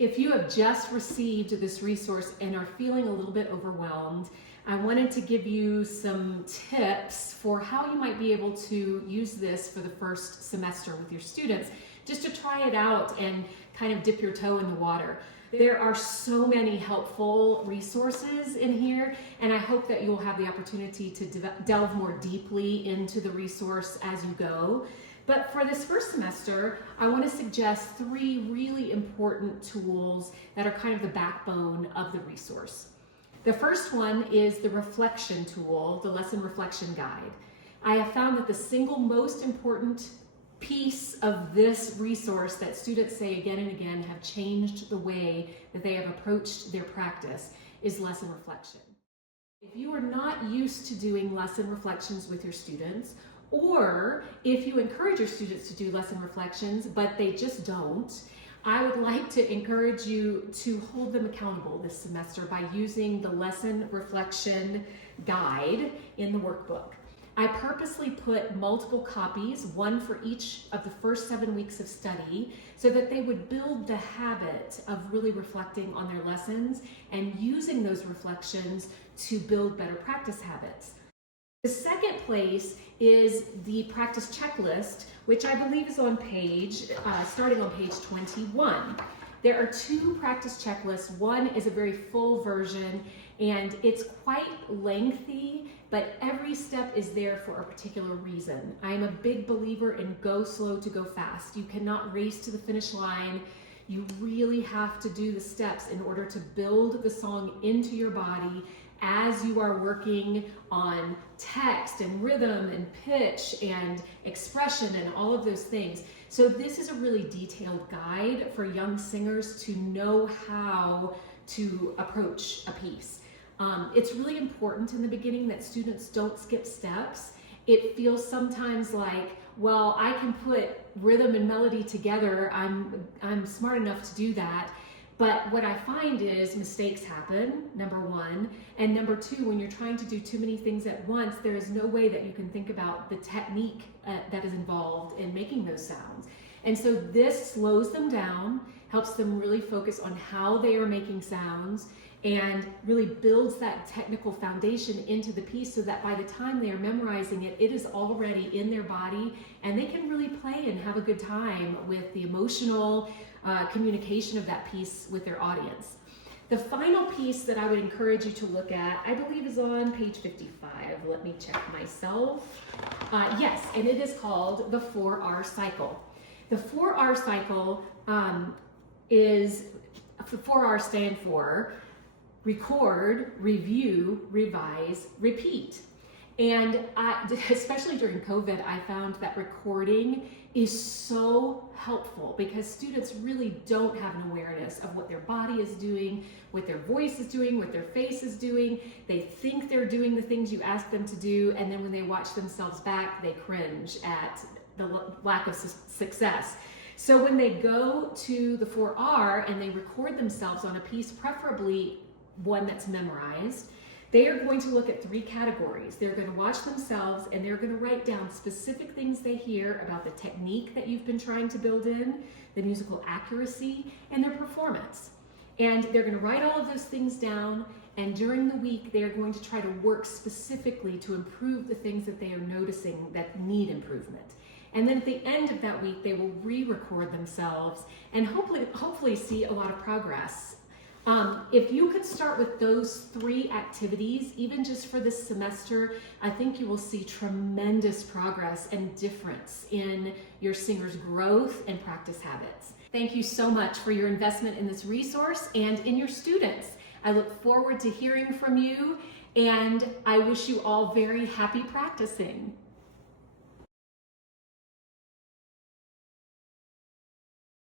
If you have just received this resource and are feeling a little bit overwhelmed, I wanted to give you some tips for how you might be able to use this for the first semester with your students, just to try it out and kind of dip your toe in the water. There are so many helpful resources in here, and I hope that you'll have the opportunity to delve more deeply into the resource as you go. But for this first semester, I want to suggest 3 really important tools that are kind of the backbone of the resource. The first one is the reflection tool, the lesson reflection guide. I have found that the single most important piece of this resource that students say again and again have changed the way that they have approached their practice is lesson reflection. If you are not used to doing lesson reflections with your students, or if you encourage your students to do lesson reflections, but they just don't, I would like to encourage you to hold them accountable this semester by using the lesson reflection guide in the workbook. I purposely put multiple copies, one for each of the first 7 weeks of study, so that they would build the habit of really reflecting on their lessons and using those reflections to build better practice habits. The second place is the practice checklist, which I believe is on starting on page 21. There are 2 practice checklists. One is a very full version, and it's quite lengthy, but every step is there for a particular reason. I am a big believer in go slow to go fast. You cannot race to the finish line. You really have to do the steps in order to build the song into your body as you are working on text and rhythm and pitch and expression and all of those things. So this is a really detailed guide for young singers to know how to approach a piece. It's really important in the beginning that students don't skip steps. It feels sometimes like, well, I can put rhythm and melody together. I'm smart enough to do that. But what I find is mistakes happen, number 1. And number 2, when you're trying to do too many things at once, there is no way that you can think about the technique that is involved in making those sounds. And so this slows them down, helps them really focus on how they are making sounds, and really builds that technical foundation into the piece so that by the time they are memorizing it, it is already in their body, and they can really play and have a good time with the emotional communication of that piece with their audience. The final piece that I would encourage you to look at, I believe, is on page 55. Let me check myself. Yes, and it is called the 4R cycle. The 4R cycle is, 4R stand for record, review, revise, repeat. And especially during COVID, I found that recording is so helpful because students really don't have an awareness of what their body is doing, what their voice is doing, what their face is doing. They think they're doing the things you ask them to do, and then when they watch themselves back, they cringe at the lack of success. So when they go to the 4R and they record themselves on a piece, preferably one that's memorized, they are going to look at 3 categories. They're going to watch themselves and they're going to write down specific things they hear about the technique that you've been trying to build in, the musical accuracy, and their performance. And they're going to write all of those things down, and during the week they are going to try to work specifically to improve the things that they are noticing that need improvement. And then at the end of that week they will re-record themselves and hopefully see a lot of progress. If you could start with those 3 activities, even just for this semester, I think you will see tremendous progress and difference in your singer's growth and practice habits. Thank you so much for your investment in this resource and in your students. I look forward to hearing from you, and I wish you all very happy practicing.